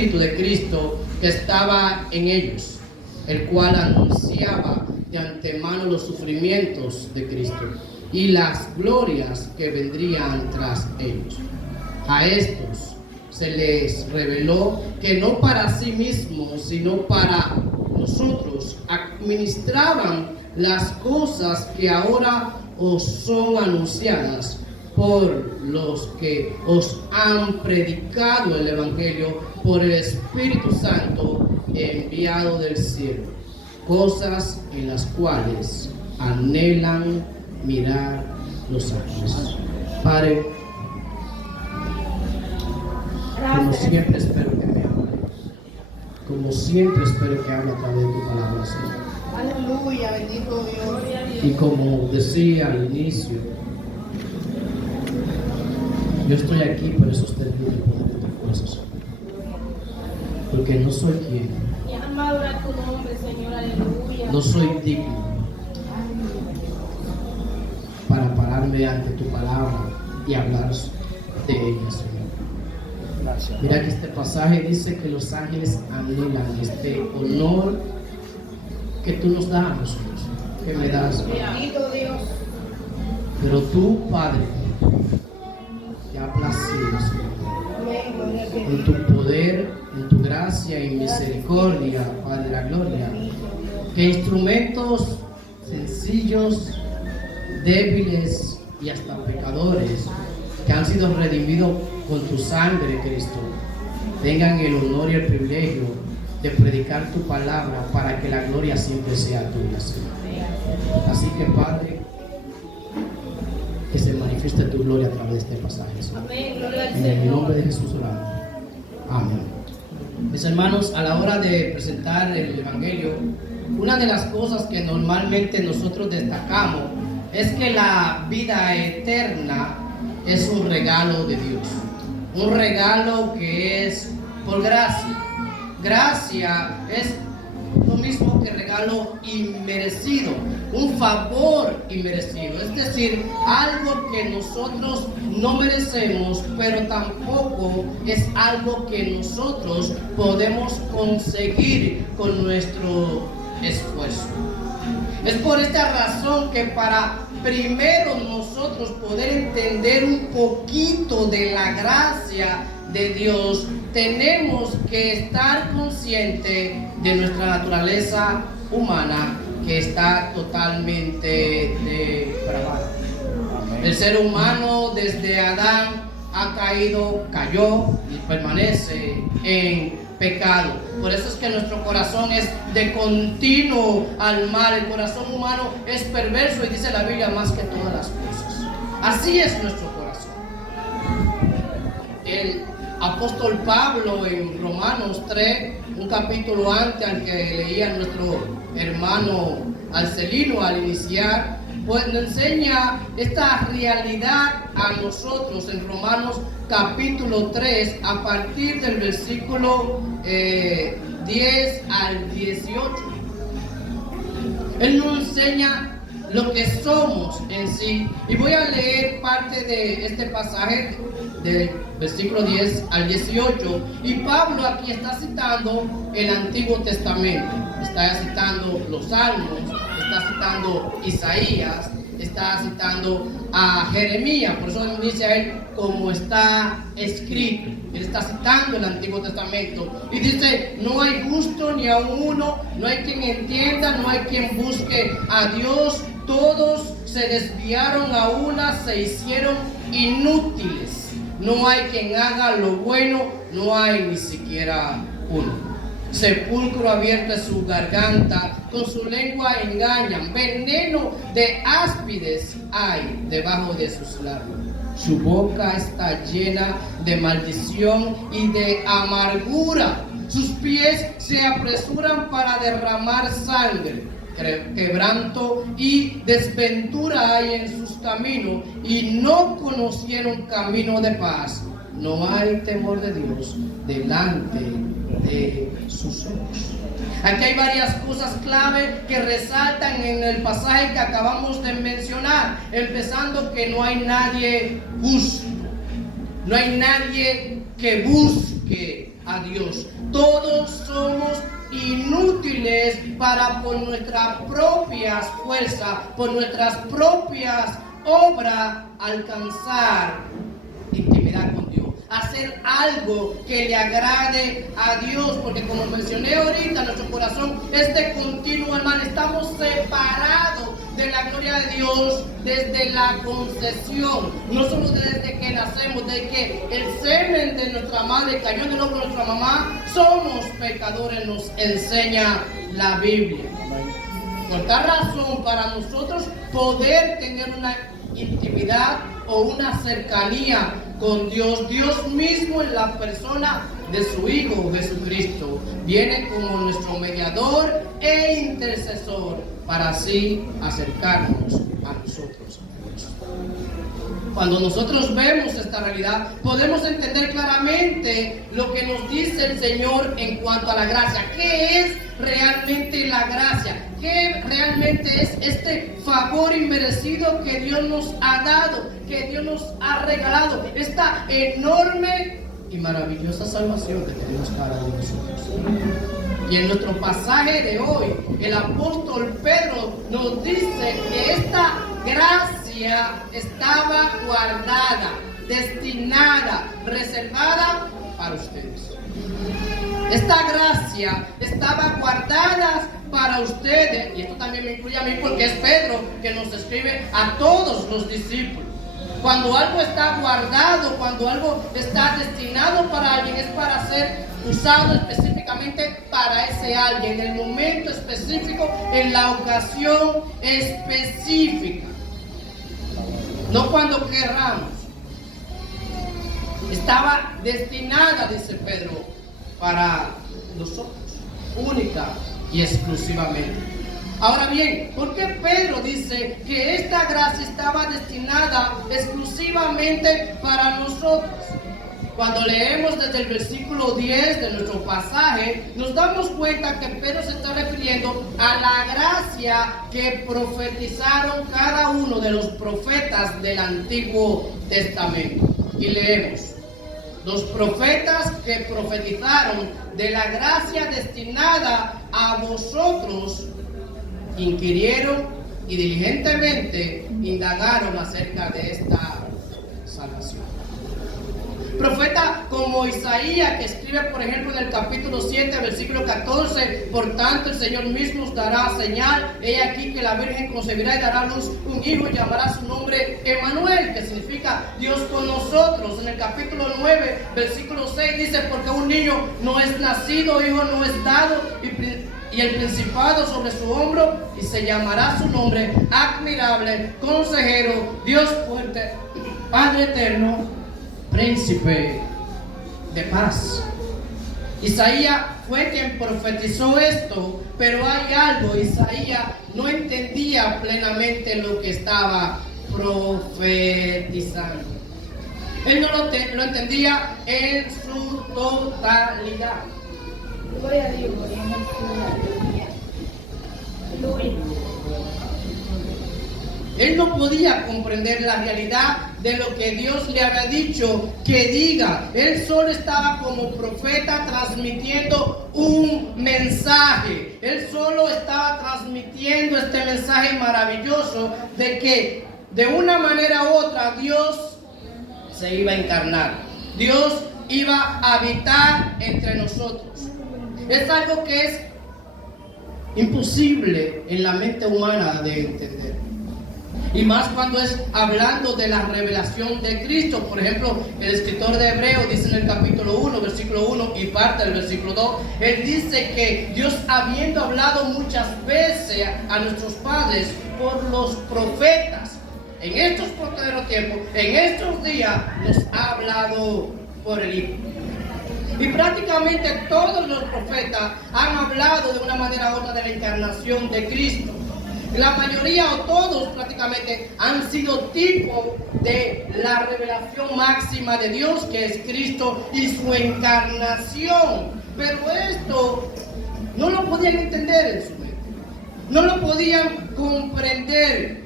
Espíritu de Cristo que estaba en ellos, el cual anunciaba de antemano los sufrimientos de Cristo y las glorias que vendrían tras ellos. A estos se les reveló que no para sí mismos, sino para nosotros administraban las cosas que ahora os son anunciadas por los que os han predicado el Evangelio por el Espíritu Santo enviado del cielo, cosas en las cuales anhelan mirar los ángeles. Padre, como siempre espero que me hable, como siempre espero que hable a través de tu palabra, Señor. Aleluya, bendito Dios. Y como decía al inicio, yo estoy aquí para sostener el poder de tu fuerza, Señor, porque no soy quien, Y amadura tu nombre, Señor, aleluya. no soy digno para pararme ante tu palabra y hablar de ella, Señor. Gracias. Mira que este pasaje dice que los ángeles anhelan este honor que tú nos das a nosotros, que me das. Bendito Dios. Pero tú, Padre, te ha placido, Señor, Amén, gloria a ti. en tu poder, en tu gracia y misericordia, Padre de la gloria, que instrumentos sencillos, débiles y hasta pecadores que han sido redimidos con tu sangre, Cristo, tengan el honor y el privilegio de predicar tu palabra para que la gloria siempre sea tuya, Señor. Así que, Padre, que se manifieste tu gloria a través de este pasaje, Señor. Amén, gloria al En el Señor. nombre de Jesús oramos. Amén. Mis hermanos, a la hora de presentar el Evangelio, una de las cosas que normalmente nosotros destacamos es que la vida eterna es un regalo de Dios. Un regalo que es por gracia. Gracia es lo mismo que regalo inmerecido, un favor inmerecido, es decir, algo que nosotros no merecemos, pero tampoco es algo que nosotros podemos conseguir con nuestro esfuerzo. Es por esta razón que para primero nosotros poder entender un poquito de la gracia de Dios, tenemos que estar conscientes de nuestra naturaleza humana que está totalmente depravada. El ser humano desde Adán cayó y permanece en pecado. Por eso es que nuestro corazón es de continuo al mal. El corazón humano es perverso y dice la Biblia más que todas las cosas. Así es nuestro corazón. El apóstol Pablo en Romanos 3, un capítulo antes al que leía nuestro hermano Arcelino al iniciar, pues nos enseña esta realidad a nosotros en Romanos capítulo 3 a partir del versículo 10 al 18. Él nos enseña lo que somos en sí. Y voy a leer parte de este pasaje del versículo 10 al 18. Y Pablo aquí está citando el Antiguo Testamento. Está citando los Salmos, está citando Isaías, está citando a Jeremías. Por eso dice a él como está escrito. Él está citando el Antiguo Testamento y dice: no hay justo ni a uno, no hay quien entienda, no hay quien busque a Dios. Todos se desviaron, a una se hicieron inútiles. No hay quien haga lo bueno, no hay ni siquiera uno. Sepulcro abierto es su garganta, con su lengua engañan. Veneno de áspides hay debajo de sus labios. Su boca está llena de maldición y de amargura. Sus pies se apresuran para derramar sangre. Quebranto y desventura hay en sus caminos, y no conocieron camino de paz. No hay temor de Dios delante de sus ojos. Aquí hay varias cosas clave que resaltan en el pasaje que acabamos de mencionar, empezando que no hay nadie justo, no hay nadie que busque a Dios. Todos somos inútiles para por nuestras propias fuerzas, por nuestras propias obras, alcanzar intimidad con Dios, hacer algo que le agrade a Dios, porque como mencioné ahorita, nuestro corazón es de continuo, hermano. Estamos separados de la gloria de Dios desde la concepción, no solo desde que nacemos, desde que el semen de nuestra madre cayó en el hombro de nuestra mamá. Somos pecadores, nos enseña la Biblia. Por tal razón, para nosotros poder tener una intimidad o una cercanía con Dios, Dios mismo en la persona de su Hijo Jesucristo viene como nuestro mediador e intercesor para así acercarnos a nosotros. Cuando nosotros vemos esta realidad, podemos entender claramente lo que nos dice el Señor en cuanto a la gracia. ¿Qué es realmente la gracia? ¿Qué realmente es este favor inmerecido que Dios nos ha dado, que Dios nos ha regalado? Esta enorme y maravillosa salvación que tenemos cada uno de nosotros. Y en nuestro pasaje de hoy, el apóstol Pedro nos dice que esta gracia estaba guardada, destinada, reservada para ustedes. Esta gracia estaba guardada para ustedes, y esto también me incluye a mí porque es Pedro que nos escribe a todos los discípulos. Cuando algo está guardado, cuando algo está destinado para alguien, es para ser usado específicamente para ese alguien, en el momento específico, en la ocasión específica. No cuando querramos. Estaba destinada, dice Pedro, para nosotros, única y exclusivamente. Ahora bien, ¿por qué Pedro dice que esta gracia estaba destinada exclusivamente para nosotros? Cuando leemos desde el versículo 10 de nuestro pasaje, nos damos cuenta que Pedro se está refiriendo a la gracia que profetizaron cada uno de los profetas del Antiguo Testamento. Y leemos: los profetas que profetizaron de la gracia destinada a vosotros inquirieron y diligentemente indagaron acerca de esta salvación. Profeta como Isaías, que escribe por ejemplo en el capítulo 7, versículo 14: por tanto el Señor mismo os dará señal, he aquí que la Virgen concebirá y dará a luz un hijo y llamará su nombre Emmanuel, que significa Dios con nosotros. En el capítulo 9, versículo 6 dice: porque un niño no es nacido, hijo no es dado, y el principado sobre su hombro, y se llamará su nombre admirable, consejero, Dios fuerte, Padre eterno, príncipe de paz. Isaías fue quien profetizó esto, pero hay algo: Isaías no entendía plenamente lo que estaba profetizando. Él no lo entendía en su totalidad. Gloria a Dios, gloria a Jesús. Él no podía comprender la realidad de lo que Dios le había dicho que diga. Él solo estaba como profeta transmitiendo un mensaje. Él solo estaba transmitiendo este mensaje maravilloso de que de una manera u otra Dios se iba a encarnar. Dios iba a habitar entre nosotros. Es algo que es imposible en la mente humana de entender. Y más cuando es hablando de la revelación de Cristo. Por ejemplo, el escritor de Hebreos dice en el capítulo 1, versículo 1 y parte del versículo 2, él dice que Dios, habiendo hablado muchas veces a nuestros padres por los profetas, en estos postreros tiempos, en estos días, nos ha hablado por el Hijo. Y prácticamente todos los profetas han hablado de una manera u otra de la encarnación de Cristo. La mayoría o todos prácticamente han sido tipo de la revelación máxima de Dios, que es Cristo y su encarnación. Pero esto no lo podían entender en su mente, no lo podían comprender.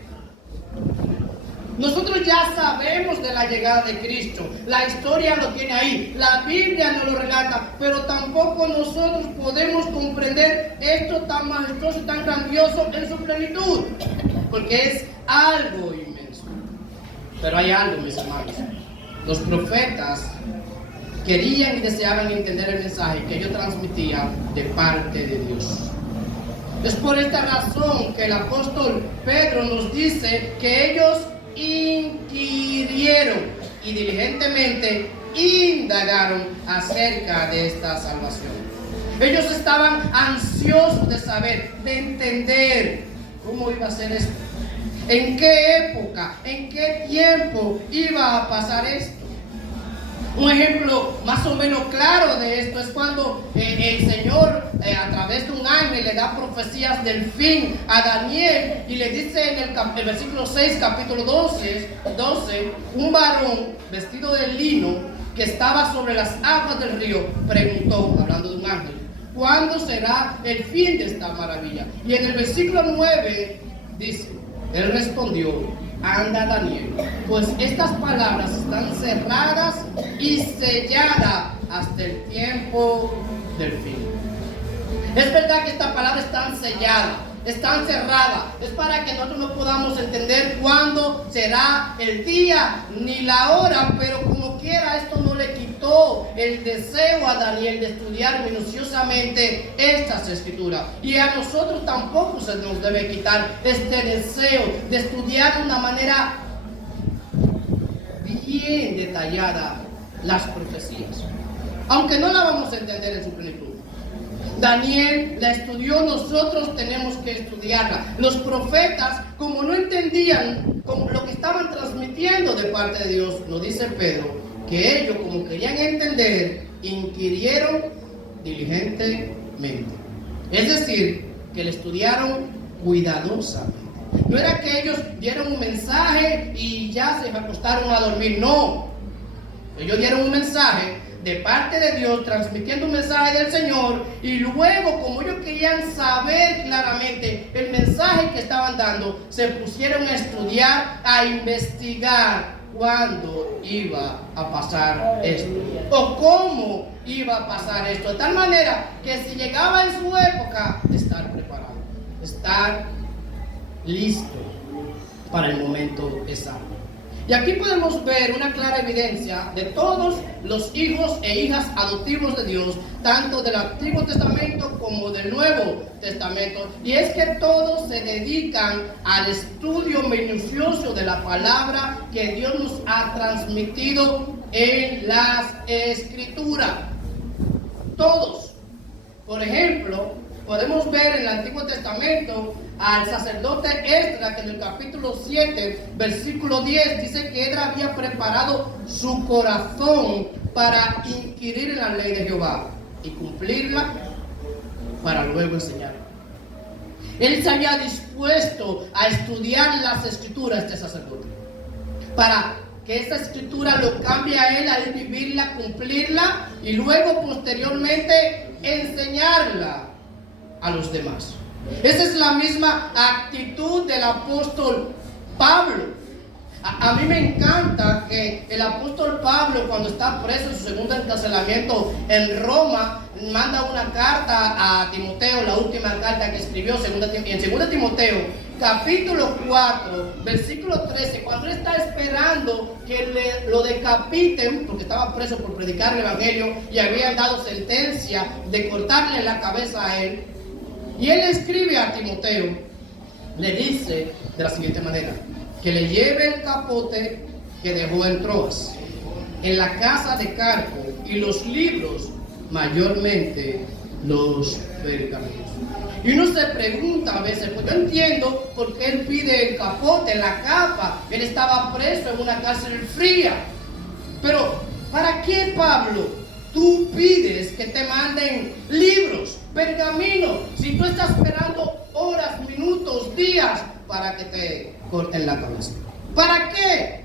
Nosotros ya sabemos de la llegada de Cristo. La historia lo tiene ahí. La Biblia nos lo relata. Pero tampoco nosotros podemos comprender esto tan majestuoso y tan grandioso en su plenitud. Porque es algo inmenso. Pero hay algo, mis hermanos. Los profetas querían y deseaban entender el mensaje que ellos transmitían de parte de Dios. Es por esta razón que el apóstol Pedro nos dice que ellos inquirieron y diligentemente indagaron acerca de esta salvación. Ellos estaban ansiosos de saber, de entender cómo iba a ser esto, en qué época, en qué tiempo iba a pasar esto. Un ejemplo más o menos claro de esto es cuando el Señor a través de un ángel le da profecías del fin a Daniel y le dice en el versículo 6, capítulo 12, un varón vestido de lino que estaba sobre las aguas del río preguntó, hablando de un ángel, ¿cuándo será el fin de esta maravilla? Y en el versículo 9 dice, él respondió, anda Daniel, pues estas palabras están cerradas y selladas hasta el tiempo del fin. Es verdad que estas palabras están selladas, están cerradas. Es para que nosotros no podamos entender cuándo será el día ni la hora, pero como quiera esto no le quitó el deseo a Daniel de estudiar minuciosamente estas escrituras. Y a nosotros tampoco se nos debe quitar este deseo de estudiar de una manera bien detallada las profecías, aunque no la vamos a entender en su plenitud. Daniel la estudió, nosotros tenemos que estudiarla. Los profetas, como no entendían lo que estaban transmitiendo de parte de Dios, nos dice Pedro, que ellos, como querían entender, inquirieron diligentemente. Es decir, que le estudiaron cuidadosamente. No era que ellos dieron un mensaje y ya se acostaron a dormir, no. Ellos dieron un mensaje de parte de Dios, transmitiendo un mensaje del Señor, y luego, como ellos querían saber claramente el mensaje que estaban dando, se pusieron a estudiar, a investigar cuándo iba a pasar esto, o cómo iba a pasar esto, de tal manera que si llegaba en su época, estar preparado, estar listo para el momento exacto. Y aquí podemos ver una clara evidencia de todos los hijos e hijas adoptivos de Dios, tanto del Antiguo Testamento como del Nuevo Testamento. Y es que todos se dedican al estudio minucioso de la palabra que Dios nos ha transmitido en las Escrituras. Todos. Por ejemplo, podemos ver en el Antiguo Testamento al sacerdote Esdras, que en el capítulo 7, versículo 10, dice que Esdras había preparado su corazón para inquirir en la ley de Jehová y cumplirla para luego enseñarla. Él se había dispuesto a estudiar las escrituras, este sacerdote, para que esta escritura lo cambie a él, a él vivirla, cumplirla y luego posteriormente enseñarla a los demás. Esa es la misma actitud del apóstol Pablo. A mí me encanta que el apóstol Pablo, cuando está preso en su segundo encarcelamiento en Roma, manda una carta a Timoteo, la última carta que escribió en 2 Timoteo, capítulo 4, versículo 13, cuando él está esperando que lo decapiten, porque estaba preso por predicar el evangelio y habían dado sentencia de cortarle la cabeza a él. Y él escribe a Timoteo, le dice de la siguiente manera, que le lleve el capote que dejó en Troas, en la casa de Carpo, y los libros, mayormente los pergaminos. Y uno se pregunta a veces, pues yo entiendo por qué él pide el capote, la capa, él estaba preso en una cárcel fría, pero ¿para qué, Pablo, tú pides que te manden libros, pergaminos, si tú estás esperando horas, minutos, días para que te corten la cabeza? ¿Para qué?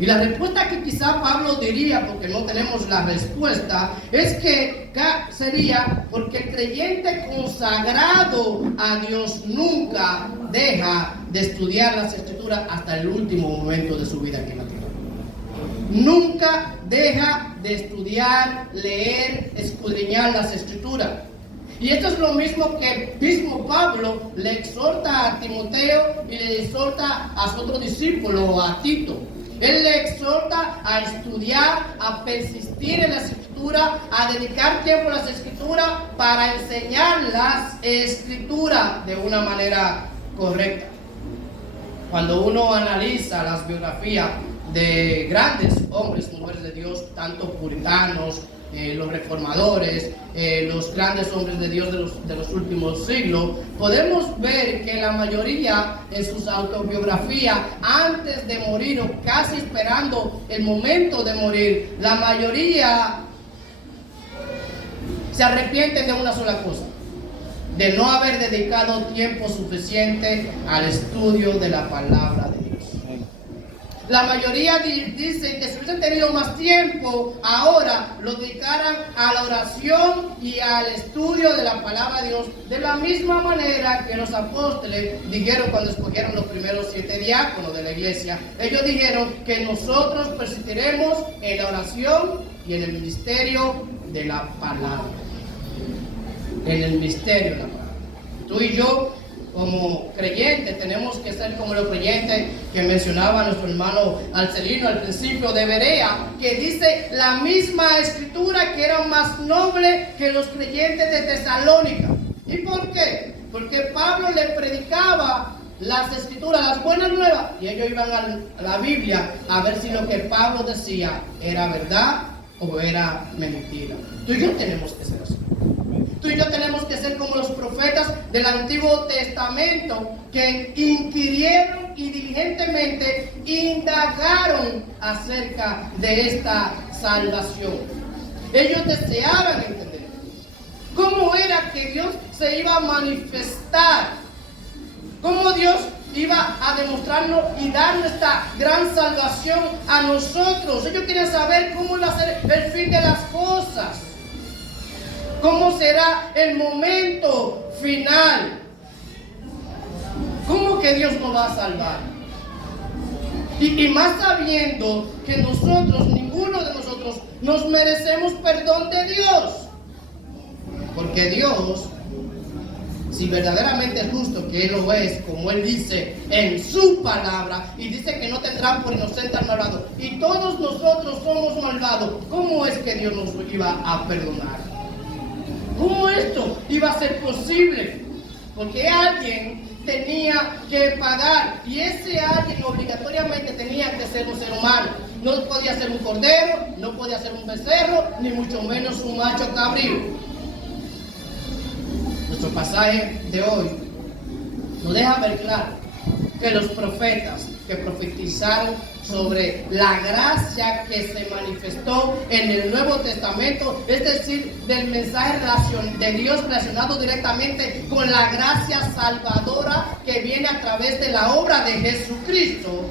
Y la respuesta que quizá Pablo diría, porque no tenemos la respuesta, es que sería porque el creyente consagrado a Dios nunca deja de estudiar las Escrituras hasta el último momento de su vida aquí en la tierra. Nunca deja de estudiar, leer, escudriñar las Escrituras. Y esto es lo mismo que el mismo Pablo le exhorta a Timoteo y le exhorta a su otro discípulo, a Tito. Él le exhorta a estudiar, a persistir en las Escrituras, a dedicar tiempo a las Escrituras para enseñar las Escrituras de una manera correcta. Cuando uno analiza las biografías de grandes hombres y mujeres de Dios, tanto puritanos, los reformadores, los grandes hombres de Dios de los últimos siglos, podemos ver que la mayoría en sus autobiografías, antes de morir o casi esperando el momento de morir, la mayoría se arrepienten de una sola cosa: de no haber dedicado tiempo suficiente al estudio de la palabra de Dios. La mayoría dicen que si hubiesen tenido más tiempo, ahora lo dedicaran a la oración y al estudio de la palabra de Dios, de la misma manera que los apóstoles dijeron cuando escogieron los primeros 7 diáconos de la iglesia. Ellos dijeron que nosotros persistiremos en la oración y en el ministerio de la palabra. En el ministerio de la palabra. Tú y yo, como creyentes, tenemos que ser como los creyentes que mencionaba nuestro hermano Arcelino al principio de Berea, que dice la misma Escritura que eran más nobles que los creyentes de Tesalónica. ¿Y por qué? Porque Pablo le predicaba las Escrituras, las buenas nuevas, y ellos iban a la Biblia a ver si lo que Pablo decía era verdad o era mentira. Tú y yo tenemos que ser así. Tú y yo tenemos que ser como los profetas del Antiguo Testamento, que inquirieron y diligentemente indagaron acerca de esta salvación. Ellos deseaban entender cómo era que Dios se iba a manifestar, cómo Dios iba a demostrarnos y darnos esta gran salvación a nosotros. Ellos querían saber cómo iba a ser el fin de las cosas. ¿Cómo será el momento final? ¿Cómo que Dios nos va a salvar? Y más sabiendo que nosotros, ninguno de nosotros, nos merecemos perdón de Dios. Porque Dios, si verdaderamente es justo, que Él lo es, como Él dice en su palabra, y dice que no tendrá por inocente al malvado, y todos nosotros somos malvados, ¿cómo es que Dios nos iba a perdonar? ¿Cómo esto iba a ser posible? Porque alguien tenía que pagar, y ese alguien obligatoriamente tenía que ser un ser humano. No podía ser un cordero, no podía ser un becerro, ni mucho menos un macho cabrío. Nuestro pasaje de hoy nos deja ver claro que los profetas que profetizaron sobre la gracia que se manifestó en el Nuevo Testamento, es decir, del mensaje de Dios relacionado directamente con la gracia salvadora que viene a través de la obra de Jesucristo.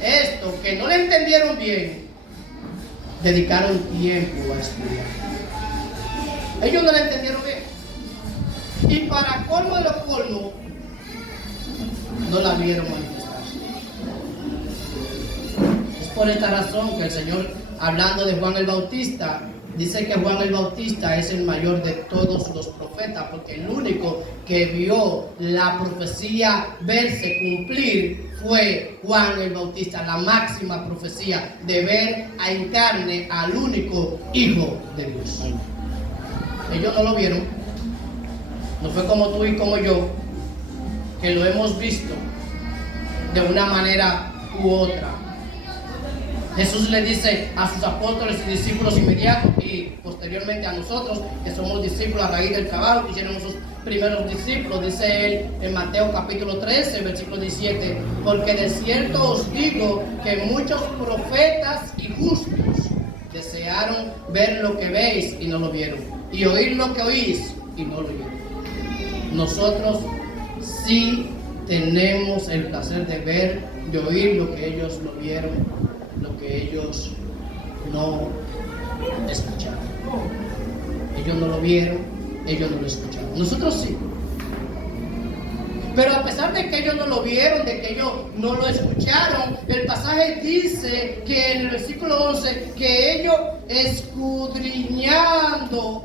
Esto, que no le entendieron bien, dedicaron tiempo a estudiar. Ellos no le entendieron bien. Y para colmo de los colmos, no la vieron manifestarse. Es por esta razón que el Señor, hablando de Juan el Bautista, dice que Juan el Bautista es el mayor de todos los profetas, porque el único que vio la profecía verse cumplir fue Juan el Bautista, la máxima profecía de ver en carne al único Hijo de Dios. Ellos no lo vieron. No fue como tú y como yo, que lo hemos visto de una manera u otra. Jesús le dice a sus apóstoles y discípulos inmediatos, y posteriormente a nosotros, que somos discípulos a raíz del trabajo que hicieron esos primeros discípulos, dice él en Mateo capítulo 13, versículo 17, porque de cierto os digo que muchos profetas y justos desearon ver lo que veis y no lo vieron, y oír lo que oís y no lo oyeron. Nosotros sí tenemos el placer de ver, de oír lo que ellos lo vieron, lo que ellos no escucharon. Ellos no lo vieron, ellos no lo escucharon. Nosotros sí. Pero a pesar de que ellos no lo vieron, de que ellos no lo escucharon, el pasaje dice que en el versículo 11, que ellos escudriñando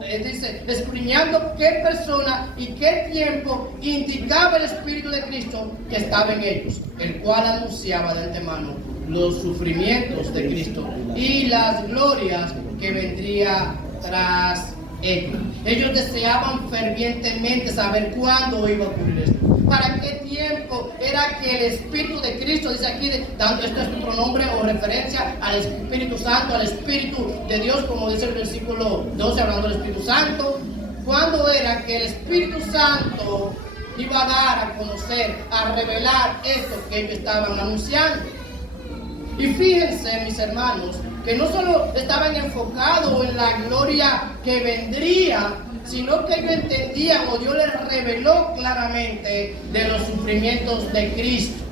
qué persona y qué tiempo indicaba el Espíritu de Cristo que estaba en ellos, el cual anunciaba de antemano los sufrimientos de Cristo y las glorias que vendría tras ellos. Ellos deseaban fervientemente saber cuándo iba a ocurrir esto. ¿Para qué tiempo era que el Espíritu de Cristo, dice aquí, dando esto es otro nombre o referencia al Espíritu Santo, al Espíritu de Dios, como dice el versículo 12, hablando del Espíritu Santo? ¿Cuándo era que el Espíritu Santo iba a dar a conocer, a revelar esto que ellos estaban anunciando? Y fíjense, mis hermanos, que no solo estaban enfocados en la gloria que vendría, sino que ellos entendían, o Dios les reveló claramente, de los sufrimientos de Cristo.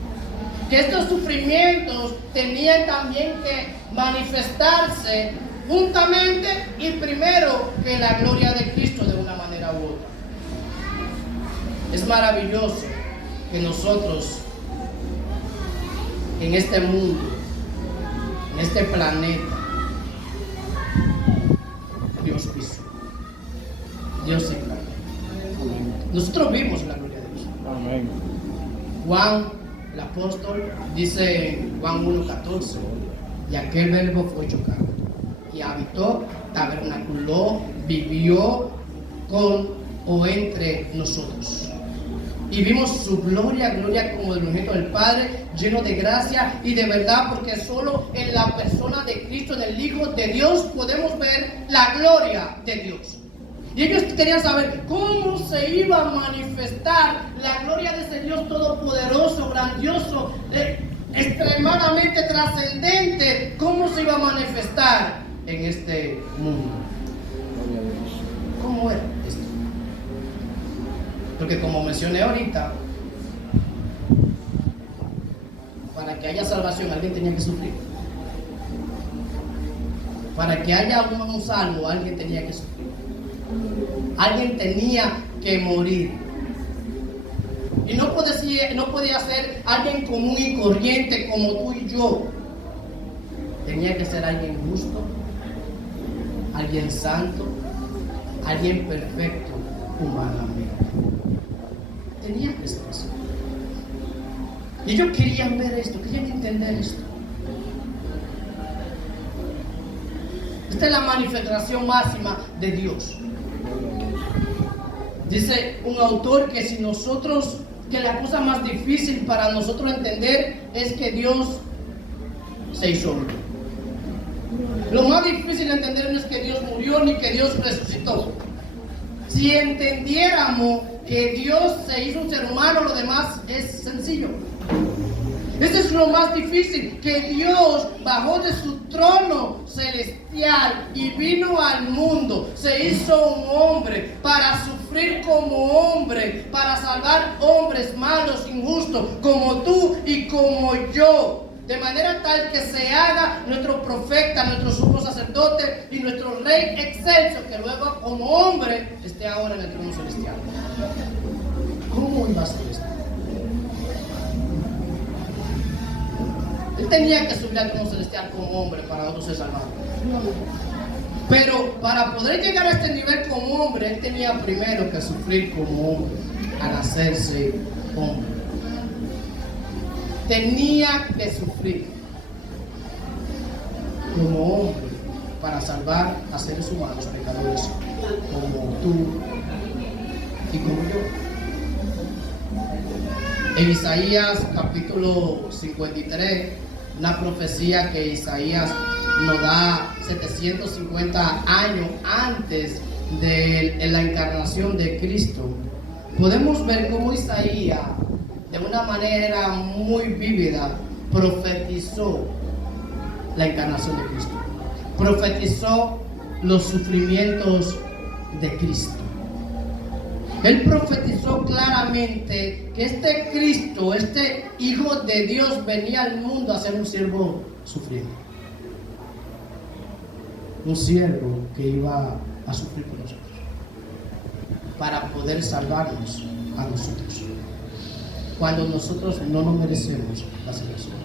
Que estos sufrimientos tenían también que manifestarse juntamente y primero que la gloria de Cristo de una manera u otra. Es maravilloso que nosotros, en este mundo, en este planeta, Dios pisó, Dios se encargó. Nosotros vimos la gloria de Dios. Amén. Juan, el apóstol, dice en Juan 1:14, y aquel verbo fue hecho carne, y habitó, tabernaculó, vivió con o entre nosotros. Y vimos su gloria, gloria como del unigénito del Padre, lleno de gracia y de verdad, porque solo en la persona de Cristo, en el Hijo de Dios, podemos ver la gloria de Dios. Y ellos querían saber cómo se iba a manifestar la gloria de ese Dios todopoderoso, grandioso, extremadamente trascendente, cómo se iba a manifestar en este mundo. ¿Cómo era esto? Porque como mencioné ahorita, para que haya salvación alguien tenía que sufrir. Para que haya un salvo alguien tenía que sufrir. Alguien tenía que morir. Y no podía ser alguien común y corriente como tú y yo. Tenía que ser alguien justo, alguien santo, alguien perfecto humanamente. Tenía que ser así. Y ellos querían ver esto, querían entender esto. Esta es la manifestación máxima de Dios. Dice un autor que que la cosa más difícil para nosotros entender es que Dios se hizo hombre. Lo más difícil de entender no es que Dios murió ni que Dios resucitó. Si entendiéramos que Dios se hizo un ser humano, lo demás es sencillo. Eso es lo más difícil, que Dios bajó de su trono celestial y vino al mundo, se hizo un hombre para sufrir como hombre, para salvar hombres malos, injustos, como tú y como yo, de manera tal que se haga nuestro profeta, nuestro sumo sacerdote y nuestro rey excelso, que luego como hombre esté ahora en el trono celestial. ¿Cómo iba a ser esto? Él tenía que subir al trono celestial como hombre para nosotros ser salvados. Pero para poder llegar a este nivel como hombre, él tenía primero que sufrir como hombre, al hacerse hombre. Tenía que sufrir como hombre para salvar a seres humanos pecadores como tú y como yo. En Isaías capítulo 53, una profecía que Isaías nos da 750 años antes de la encarnación de Cristo, podemos ver cómo Isaías, de una manera muy vívida, profetizó la encarnación de Cristo. Profetizó los sufrimientos de Cristo. Él profetizó claramente que este Cristo, este Hijo de Dios, venía al mundo a ser un siervo sufriente. Un siervo que iba a sufrir por nosotros, para poder salvarnos a nosotros. cuando nosotros no nos merecemos la salvación.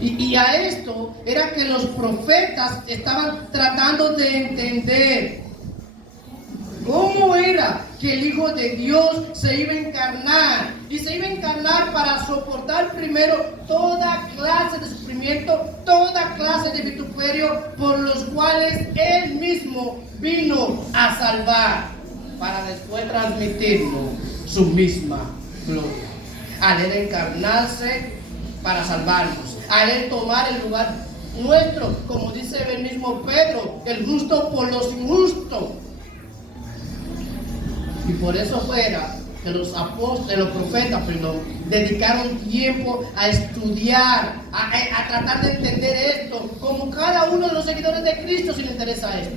Y a esto era que los profetas estaban tratando de entender cómo era que el Hijo de Dios se iba a encarnar. Y se iba a encarnar para soportar primero toda clase de sufrimiento, toda clase de vituperio, por los cuales Él mismo vino a salvar, para después transmitirnos su misma gloria. Al Él encarnarse para salvarnos, al Él tomar el lugar nuestro, como dice el mismo Pedro, el justo por los injustos. Y por eso fuera que los apóstoles, los profetas, dedicaron tiempo a estudiar, a tratar de entender esto, como cada uno de los seguidores de Cristo, si le interesa esto.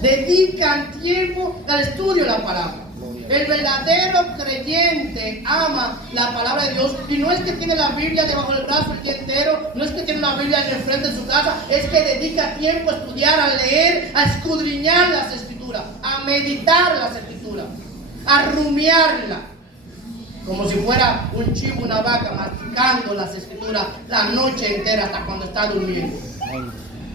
Dedican tiempo al estudio de la palabra. El verdadero creyente ama la palabra de Dios, y no es que tiene la Biblia debajo del brazo el día entero, no es que tiene una Biblia en el frente de su casa, es que dedica tiempo a estudiar, a leer, a escudriñar las Escrituras, a meditar las Escrituras, a rumiarla, como si fuera un chivo, una vaca, masticando las Escrituras la noche entera hasta cuando está durmiendo.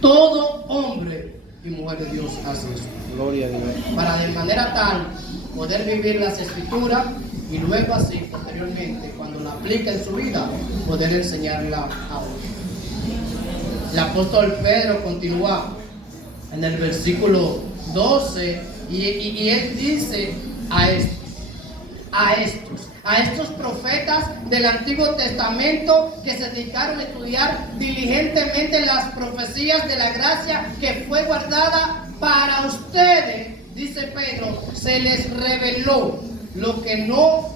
Todo hombre y mujer de Dios hace eso. Gloria a Dios. Para de manera tal poder vivir las Escrituras y luego así, posteriormente, cuando la aplica en su vida, poder enseñarla a otros. El apóstol Pedro continúa en el versículo 12 y él dice a estos profetas del Antiguo Testamento que se dedicaron a estudiar diligentemente las profecías de la gracia que fue guardada para ustedes, dice Pedro, se les reveló que no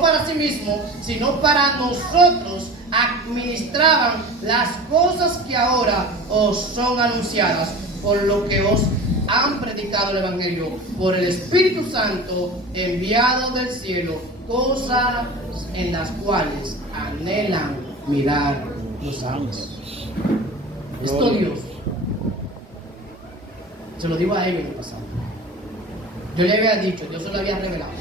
para sí mismo, sino para nosotros administraban las cosas que ahora os son anunciadas, por lo que os han predicado el Evangelio por el Espíritu Santo enviado del cielo, cosas en las cuales anhelan mirar los santos. Esto Dios se lo digo a ellos en el pasado. Yo le había dicho, Dios se lo había revelado.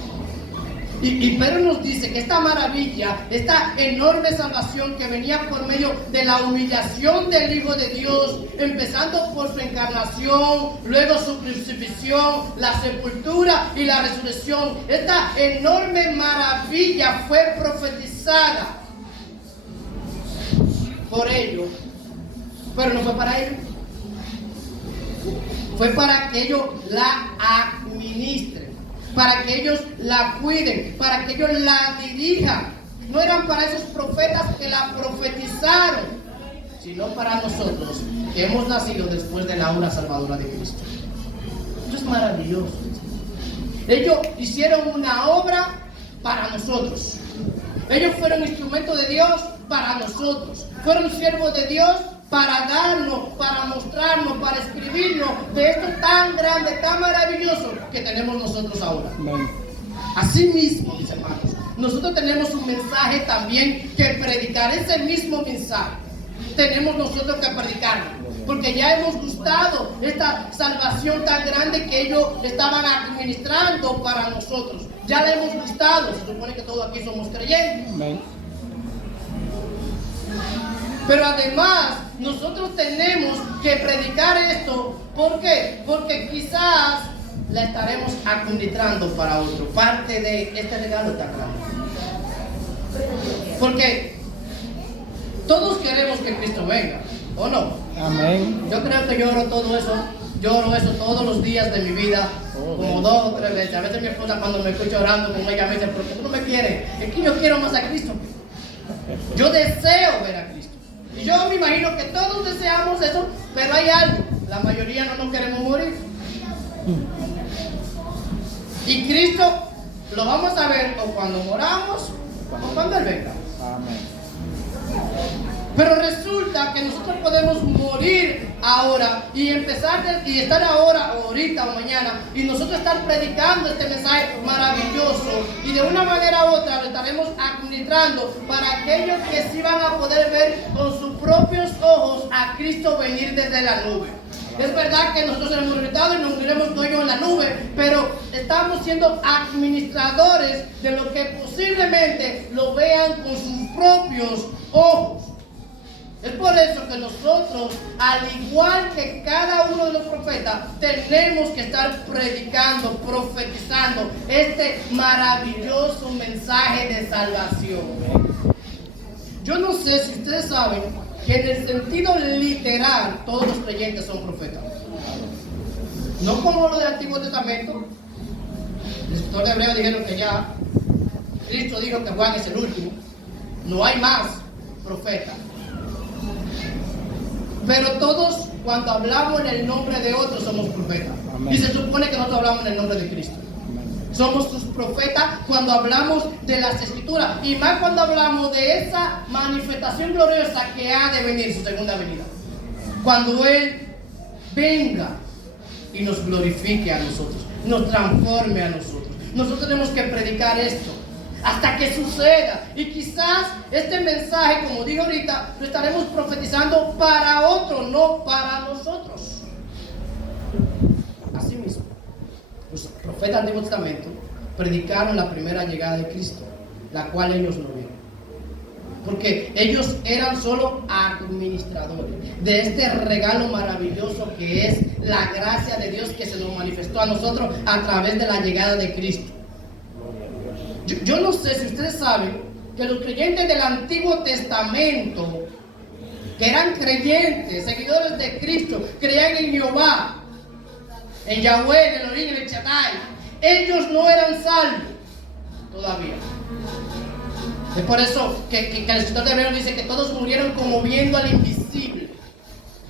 Y Pedro nos dice que esta maravilla, esta enorme salvación que venía por medio de la humillación del Hijo de Dios, empezando por su encarnación, luego su crucifixión, la sepultura y la resurrección, esta enorme maravilla fue profetizada por ellos, pero no fue para ellos, fue para que ellos la administren, para que ellos la cuiden, para que ellos la dirijan. No eran para esos profetas que la profetizaron, sino para nosotros que hemos nacido después de la obra salvadora de Cristo. Esto es maravilloso. Ellos hicieron una obra para nosotros. Ellos fueron instrumentos de Dios para nosotros. Fueron siervos de Dios para darnos, para mostrarnos, para escribirnos de esto tan grande, tan maravilloso que tenemos nosotros ahora. Así mismo, mis hermanos, nosotros tenemos un mensaje también que predicar. Es el mismo mensaje. Tenemos nosotros que predicarlo, porque ya hemos gustado esta salvación tan grande que ellos estaban administrando para nosotros. Ya la hemos gustado. Se supone que todos aquí somos creyentes. Pero además, nosotros tenemos que predicar esto. ¿Por qué? Porque quizás la estaremos administrando para otro. Parte de este regalo tan grande. Porque todos queremos que Cristo venga, ¿o no? Amén. Yo creo que lloro eso todos los días de mi vida, como 2 o 3 veces. A veces mi esposa, cuando me escucha orando, como ella me dice, ¿por qué tú no me quieres? Es que yo quiero más a Cristo. Yo deseo ver a Cristo. Y yo me imagino que todos deseamos eso, pero hay algo. La mayoría no nos queremos morir. Y Cristo lo vamos a ver o cuando moramos o cuando Él venga. Amén. Pero resulta que nosotros podemos morir ahora y estar ahora o ahorita o mañana y nosotros estar predicando este mensaje maravilloso, y de una manera u otra lo estaremos administrando para aquellos que sí van a poder ver con sus propios ojos a Cristo venir desde la nube. Es verdad que nosotros seremos resucitados y nos uniremos con ellos en la nube, pero estamos siendo administradores de lo que posiblemente lo vean con sus propios ojos. Es por eso que nosotros, al igual que cada uno de los profetas, tenemos que estar predicando, profetizando este maravilloso mensaje de salvación. Yo no sé si ustedes saben que en el sentido literal todos los creyentes son profetas. No como los del Antiguo Testamento. Los escritores hebreos dijeron que ya Cristo dijo que Juan es el último. No hay más profetas. Pero todos, cuando hablamos en el nombre de otros, somos profetas. Amén. Y se supone que nosotros hablamos en el nombre de Cristo. Amén. Somos sus profetas cuando hablamos de las Escrituras. Y más cuando hablamos de esa manifestación gloriosa que ha de venir, su segunda venida. Cuando Él venga y nos glorifique a nosotros, nos transforme a nosotros. Nosotros tenemos que predicar esto hasta que suceda. Y quizás este mensaje, como dije ahorita, lo estaremos profetizando para otros, no para nosotros. Así mismo, los profetas del Antiguo Testamento predicaron la primera llegada de Cristo, la cual ellos no vieron. Porque ellos eran solo administradores de este regalo maravilloso que es la gracia de Dios que se nos manifestó a nosotros a través de la llegada de Cristo. Yo no sé si ustedes saben que los creyentes del Antiguo Testamento, que eran creyentes, seguidores de Cristo, creían en Jehová, en Yahweh, en Elohim, en el Shaddai, ellos no eran salvos todavía. Es por eso que el escritor de Hebreos dice que todos murieron como viendo al invisible,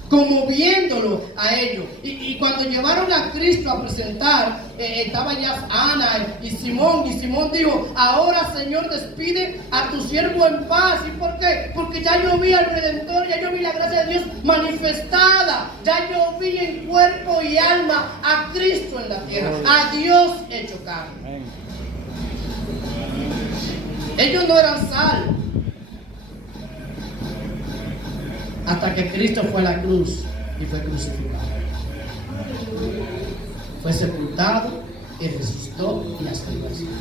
como viéndolo a ellos. Y cuando llevaron a Cristo a presentar, estaba ya Ana y Simón dijo: ahora, Señor, despide a tu siervo en paz. ¿Y por qué? Porque ya yo vi al Redentor, ya yo vi la gracia de Dios manifestada, ya yo vi en cuerpo y alma a Cristo en la tierra, a Dios hecho carne. Ellos no eran salvos hasta que Cristo fue a la cruz y fue crucificado. Fue sepultado y resucitó y ascendió al cielo.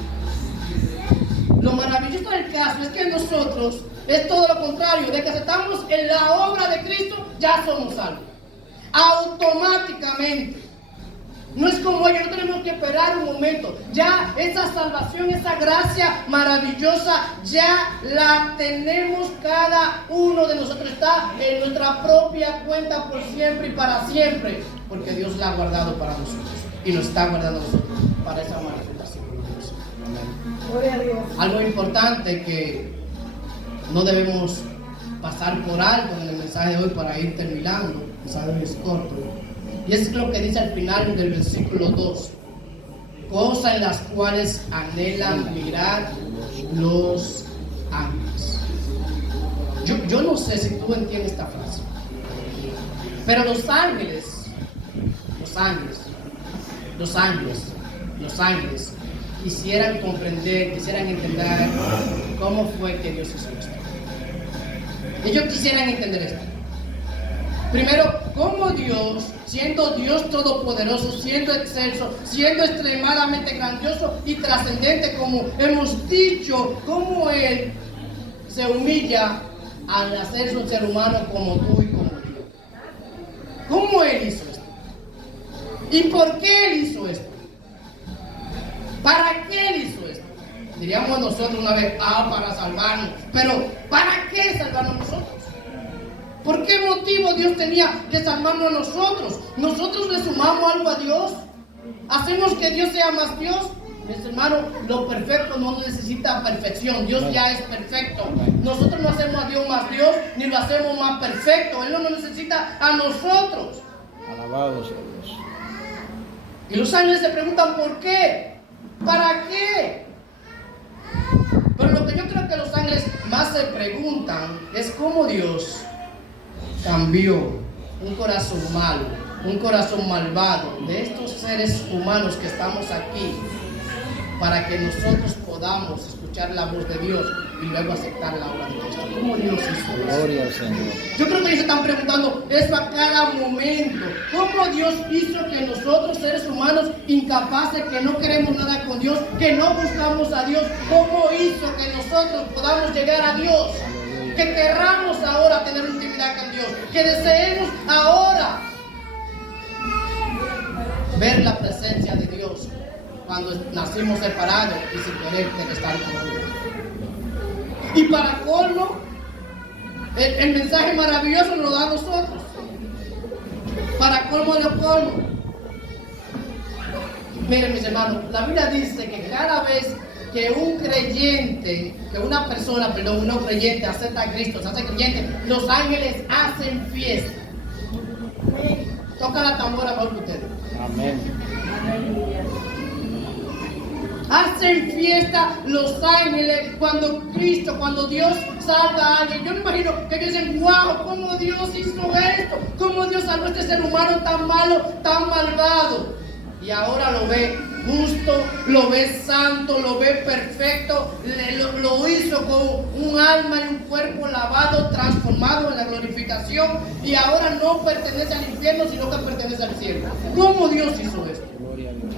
Lo maravilloso del caso es que nosotros es todo lo contrario. De que estamos en la obra de Cristo, ya somos salvos automáticamente. No es como ellos, no tenemos que esperar un momento. Ya esa salvación, esa gracia maravillosa, ya la tenemos cada uno de nosotros. Está en nuestra propia cuenta por siempre y para siempre. Porque Dios la ha guardado para nosotros. Y nos está guardando a nosotros para esa manifestación. Gloria a Dios. Algo importante que no debemos pasar por alto en el mensaje de hoy para ir terminando. El mensaje es corto. Y es lo que dice al final del versículo 2. Cosas en las cuales anhelan mirar los ángeles. Yo no sé si tú entiendes esta frase. Pero los ángeles quisieran comprender, quisieran entender cómo fue que Dios hizo esto. Ellos quisieran entender esto. Primero, cómo Dios, siendo Dios todopoderoso, siendo excelso, siendo extremadamente grandioso y trascendente, como hemos dicho, cómo Él se humilla al hacerse un ser humano como tú y como yo. ¿Cómo Él hizo esto? ¿Y por qué Él hizo esto? ¿Para qué Él hizo esto? Diríamos nosotros una vez: para salvarnos. Pero ¿para qué salvarnos nosotros? ¿Por qué motivo Dios tenía que salvarnos a nosotros? ¿Nosotros le sumamos algo a Dios? ¿Hacemos que Dios sea más Dios? Mis hermanos, lo perfecto no necesita perfección. Dios ya es perfecto. Nosotros no hacemos a Dios más Dios, ni lo hacemos más perfecto. Él no nos necesita a nosotros. Alabado sea Dios. Y los ángeles se preguntan: ¿por qué? ¿Para qué? Pero lo que yo creo que los ángeles más se preguntan es cómo Dios cambió un corazón malo, un corazón malvado de estos seres humanos que estamos aquí, para que nosotros podamos escuchar la voz de Dios y luego aceptar la obra de Cristo. ¿Cómo Dios hizo eso? Gloria al Señor. Yo creo que ellos se están preguntando eso a cada momento. ¿Cómo Dios hizo que nosotros, seres humanos incapaces, que no queremos nada con Dios, que no buscamos a Dios, ¿cómo hizo que nosotros podamos llegar a Dios? Que querramos ahora tener intimidad con Dios, que deseemos ahora ver la presencia de Dios cuando nacimos separados y sin querer estar con Dios. Y para colmo, el mensaje maravilloso nos lo da a nosotros. Para colmo de los colmos. Miren, mis hermanos, la Biblia dice que cada vez que un creyente, que una persona, un no creyente acepta a Cristo, se hace creyente, los ángeles hacen fiesta. Toca la tambora mejor que ustedes. Amén. Hacen fiesta los ángeles cuando Cristo, cuando Dios salva a alguien. Yo me imagino que ellos dicen, wow, cómo Dios hizo esto, cómo Dios salvó a este ser humano tan malo, tan malvado. Y ahora lo ve justo, lo ve santo, lo ve perfecto, lo hizo con un alma y un cuerpo lavado, transformado en la glorificación, y ahora no pertenece al infierno, sino que pertenece al cielo. ¿Cómo Dios hizo esto? Gloria a Dios.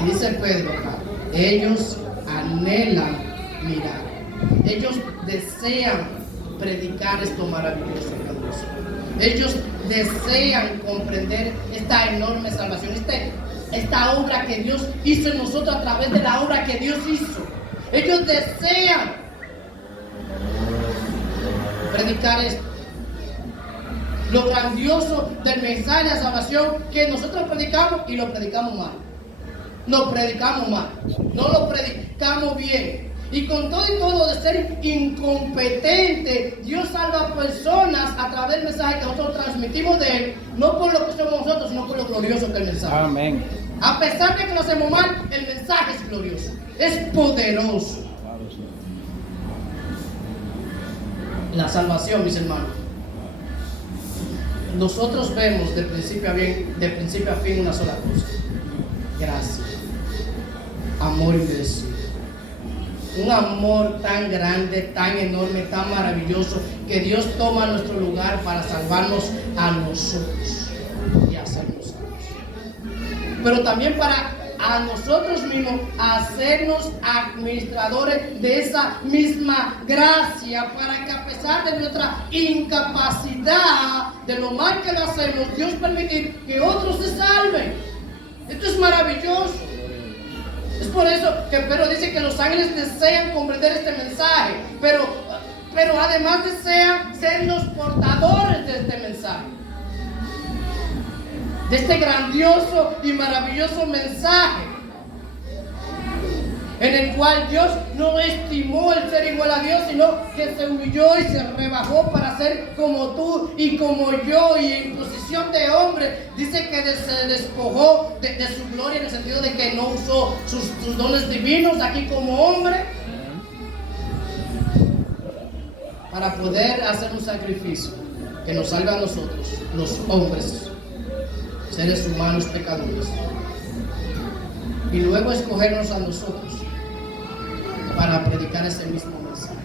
Y dice Pedro acá, ellos anhelan mirar, ellos desean predicar esto maravilloso de Dios. Ellos desean comprender esta enorme salvación, esta obra que Dios hizo en nosotros a través de la obra que Dios hizo. Ellos desean predicar esto. Lo grandioso del mensaje de la salvación que nosotros predicamos, y lo predicamos mal. Lo predicamos mal, no lo predicamos bien. Y con todo y todo de ser incompetente, Dios salva a personas a través del mensaje que nosotros transmitimos de Él, no por lo que somos nosotros, sino por lo glorioso que es el mensaje. Amén. A pesar de que lo hacemos mal, el mensaje es glorioso, es poderoso. La salvación, mis hermanos. Nosotros vemos de principio a fin una sola cosa: gracia, amor inmerecido. Un amor tan grande, tan enorme, tan maravilloso, que Dios toma nuestro lugar para salvarnos a nosotros y hacernos salvos. Pero también para a nosotros mismos hacernos administradores de esa misma gracia, para que a pesar de nuestra incapacidad, de lo mal que lo hacemos, Dios permitir que otros se salven. Esto es maravilloso. Es por eso que Pedro dice que los ángeles desean comprender este mensaje, pero además desean ser los portadores de este mensaje, de este grandioso y maravilloso mensaje, en el cual Dios no estimó el ser igual a Dios, sino que se humilló y se rebajó para ser como tú y como yo, y en posición de hombre dice que se despojó de su gloria, en el sentido de que no usó sus dones divinos aquí como hombre, para poder hacer un sacrificio que nos salve a nosotros, los hombres, seres humanos pecadores, y luego escogernos a nosotros para predicar ese mismo mensaje.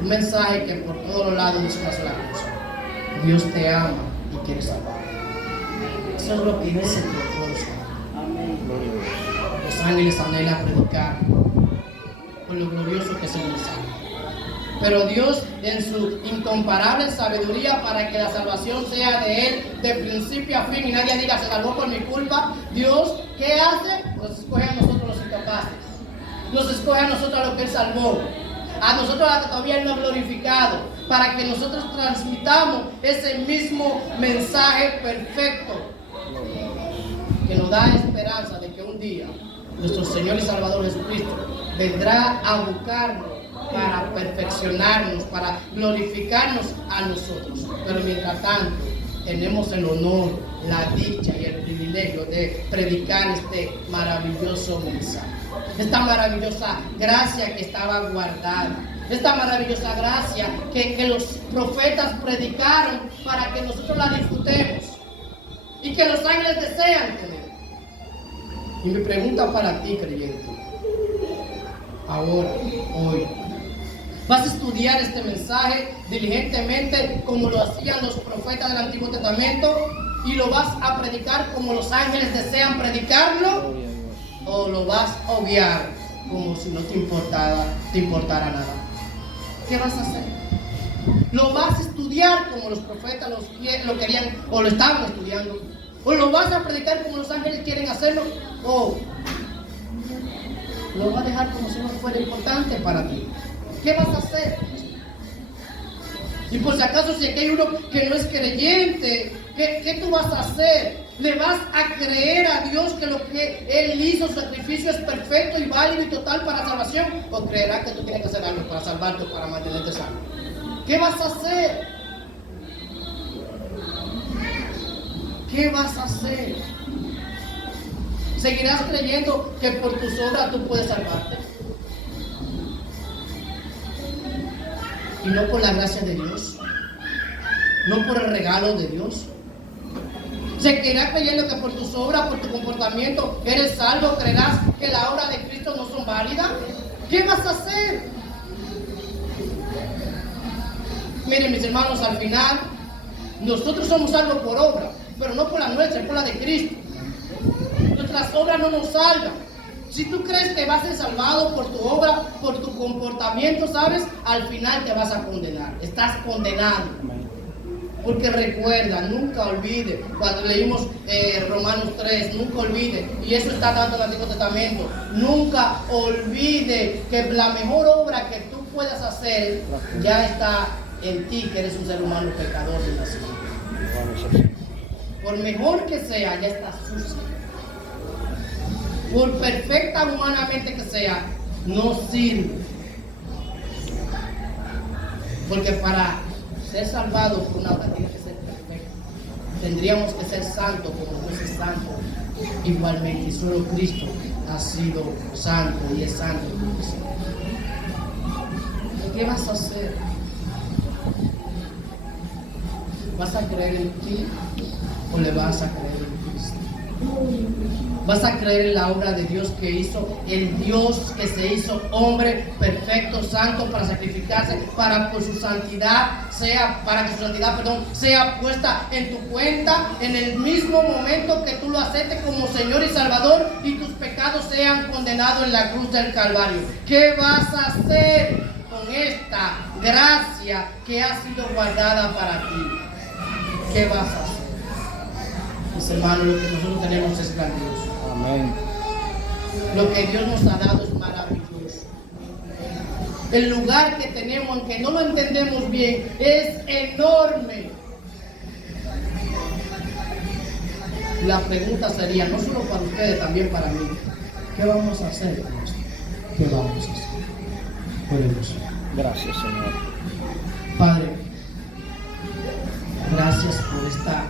Un mensaje que por todos los lados dice una sola cosa: Dios te ama y quiere salvar. Eso es lo que dice Dios. Los ángeles anhelan predicar por lo glorioso que es el mensaje. Pero Dios, en su incomparable sabiduría, para que la salvación sea de Él de principio a fin y nadie diga se salvó por mi culpa, Dios, ¿qué hace? Nos escoge a nosotros los incapaces. Nos escoge a nosotros a lo que Él salvó, a nosotros a lo que todavía Él no ha glorificado, para que nosotros transmitamos ese mismo mensaje perfecto que nos da esperanza de que un día nuestro Señor y Salvador Jesucristo vendrá a buscarnos para perfeccionarnos, para glorificarnos a nosotros. Pero mientras tanto, tenemos el honor, la dicha y el privilegio de predicar este maravilloso mensaje, esta maravillosa gracia que estaba guardada, esta maravillosa gracia que los profetas predicaron para que nosotros la disfrutemos y que los ángeles desean tener. Y mi pregunta para ti, creyente, ahora, hoy, ¿vas a estudiar este mensaje diligentemente como lo hacían los profetas del Antiguo Testamento? y lo vas a predicar como los ángeles desean predicarlo, Gloria a Dios. o lo vas a obviar como si no te importara nada. ¿Qué vas a hacer? ¿Lo vas a estudiar como los profetas lo querían o lo estaban estudiando? ¿O lo vas a predicar como los ángeles quieren hacerlo? ¿O lo vas a dejar como si no fuera importante para ti? ¿Qué vas a hacer? Y por si acaso, si aquí hay uno que no es creyente, ¿qué tú vas a hacer? ¿Le vas a creer a Dios que lo que Él hizo, su sacrificio es perfecto y válido y total para salvación? ¿O creerás que tú tienes que hacer algo para salvarte o para mantenerte salvo? ¿Qué vas a hacer? ¿Qué vas a hacer? ¿Seguirás creyendo que por tus obras tú puedes salvarte? Y no por la gracia de Dios, no por el regalo de Dios. ¿Seguirás creyendo que por tus obras, por tu comportamiento eres salvo? ¿Creerás que la obra de Cristo no son válidas? ¿Qué vas a hacer? Miren, mis hermanos, al final nosotros somos salvos por obra, pero no por la nuestra, por la de Cristo. Nuestras obras no nos salvan. Si tú crees que vas a ser salvado por tu obra, por tu comportamiento, ¿sabes? Al final te vas a condenar. Estás condenado. Porque recuerda, nunca olvide, cuando leímos Romanos 3, nunca olvide, y eso está dando en el Antiguo Testamento, nunca olvide que la mejor obra que tú puedas hacer ya está en ti, que eres un ser humano pecador de nacimiento. Por mejor que sea, ya está sucia. Por perfecta humanamente que sea, no sirve. Porque para ser salvado por una obra tiene que ser perfecto. Tendríamos que ser santos como Dios es santo igualmente. Y solo Cristo ha sido santo y es santo. ¿Qué vas a hacer? ¿Vas a creer en ti o le vas a creer en Cristo? ¿Vas a creer en la obra de Dios que hizo el Dios que se hizo hombre perfecto, santo, para sacrificarse, para que su santidad sea puesta en tu cuenta en el mismo momento que tú lo aceptes como Señor y Salvador y tus pecados sean condenados en la cruz del Calvario? ¿Qué vas a hacer con esta gracia que ha sido guardada para ti? ¿Qué vas a hacer? Mis hermanos, lo que nosotros tenemos es grandioso. Amén. Lo que Dios nos ha dado es maravilloso. El lugar que tenemos, aunque no lo entendemos bien, es enorme. La pregunta sería, no solo para ustedes, también para mí, ¿qué vamos a hacer con esto? ¿Qué vamos a hacer? Oremos. Gracias, Señor. Padre, gracias por esta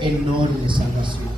enorme salvación.